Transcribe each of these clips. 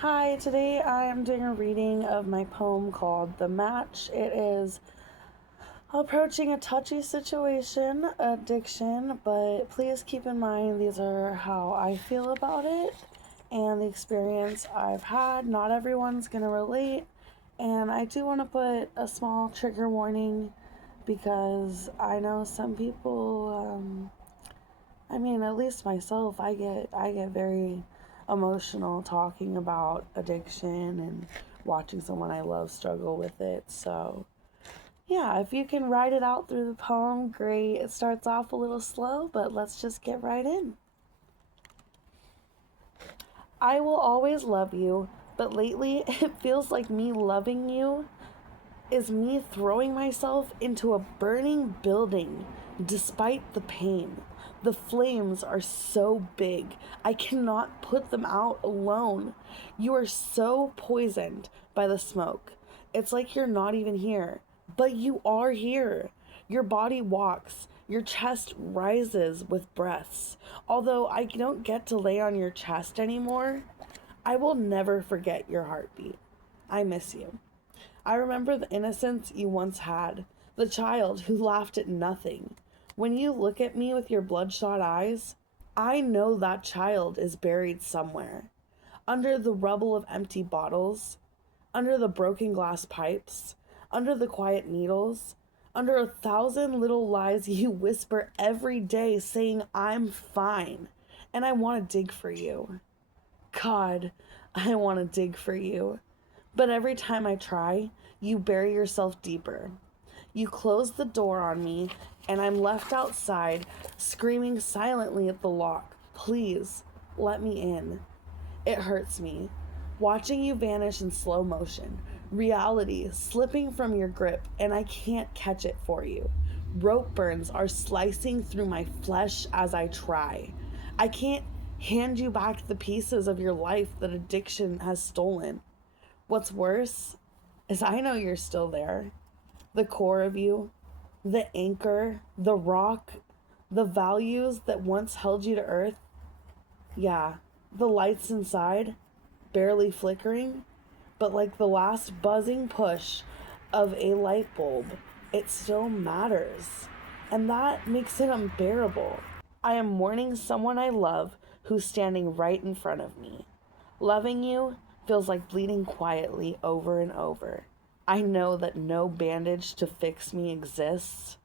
Hi, today I am doing a reading of my poem called The Match. It is approaching a touchy situation, addiction, but please keep in mind these are how I feel about it and the experience I've had. Not everyone's going to relate, and I do want to put a small trigger warning because I know some people, at least myself, I get very emotional talking about addiction and watching someone I love struggle with it. So, yeah, if you can write it out through the poem, great. It starts off a little slow, but let's just get right in. I will always love you, but lately it feels like me loving you is me throwing myself into a burning building despite the pain. The flames are so big, I cannot put them out alone. You are so poisoned by the smoke. It's like you're not even here, but you are here. Your body walks, your chest rises with breaths. Although I don't get to lay on your chest anymore, I will never forget your heartbeat. I miss you. I remember the innocence you once had, the child who laughed at nothing. When you look at me with your bloodshot eyes, I know that child is buried somewhere, under the rubble of empty bottles, under the broken glass pipes, under the quiet needles, under 1,000 little lies you whisper every day saying I'm fine, and I want to dig for you. God, I want to dig for you. But every time I try, you bury yourself deeper. You close the door on me, and I'm left outside, screaming silently at the lock. Please, let me in. It hurts me. Watching you vanish in slow motion, reality slipping from your grip, and I can't catch it for you. Rope burns are slicing through my flesh as I try. I can't hand you back the pieces of your life that addiction has stolen. What's worse is I know you're still there. The core of you, the anchor, the rock, the values that once held you to earth. Yeah, the lights inside, barely flickering, but like the last buzzing push of a light bulb, it still matters. And that makes it unbearable. I am mourning someone I love who's standing right in front of me. Loving you feels like bleeding quietly over and over. I know that no bandage to fix me exists.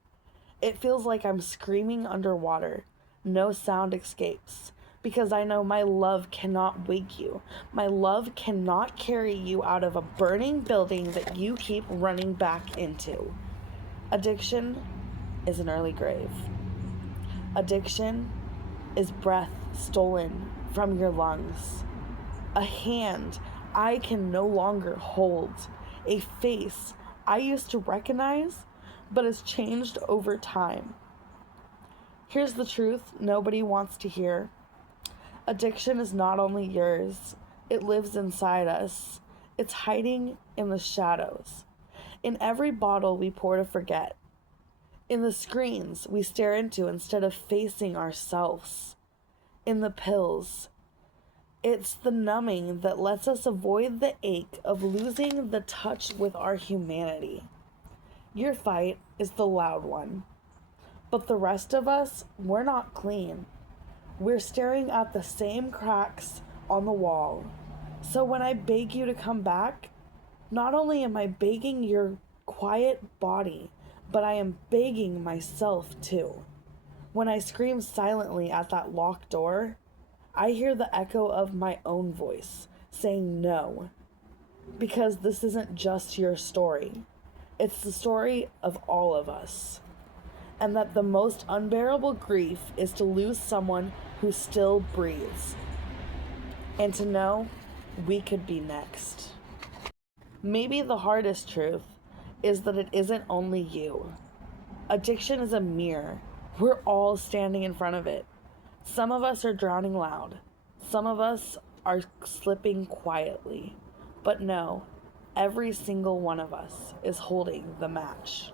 It feels like I'm screaming underwater. No sound escapes. Because I know my love cannot wake you. My love cannot carry you out of a burning building that you keep running back into. Addiction is an early grave. Addiction is breath stolen from your lungs. A hand I can no longer hold. A face I used to recognize but has changed over time. Here's the truth nobody wants to hear. Addiction is not only yours, it lives inside us. It's hiding in the shadows. In every bottle we pour to forget. In the screens we stare into instead of facing ourselves. In the pills. It's the numbing that lets us avoid the ache of losing the touch with our humanity. Your fight is the loud one. But the rest of us, we're not clean. We're staring at the same cracks on the wall. So when I beg you to come back, not only am I begging your quiet body, but I am begging myself too. When I scream silently at that locked door, I hear the echo of my own voice saying no. Because this isn't just your story. It's the story of all of us. And that the most unbearable grief is to lose someone who still breathes. And to know we could be next. Maybe the hardest truth is that it isn't only you. Addiction is a mirror. We're all standing in front of it. Some of us are drowning loud. Some of us are slipping quietly. But no, every single one of us is holding the match.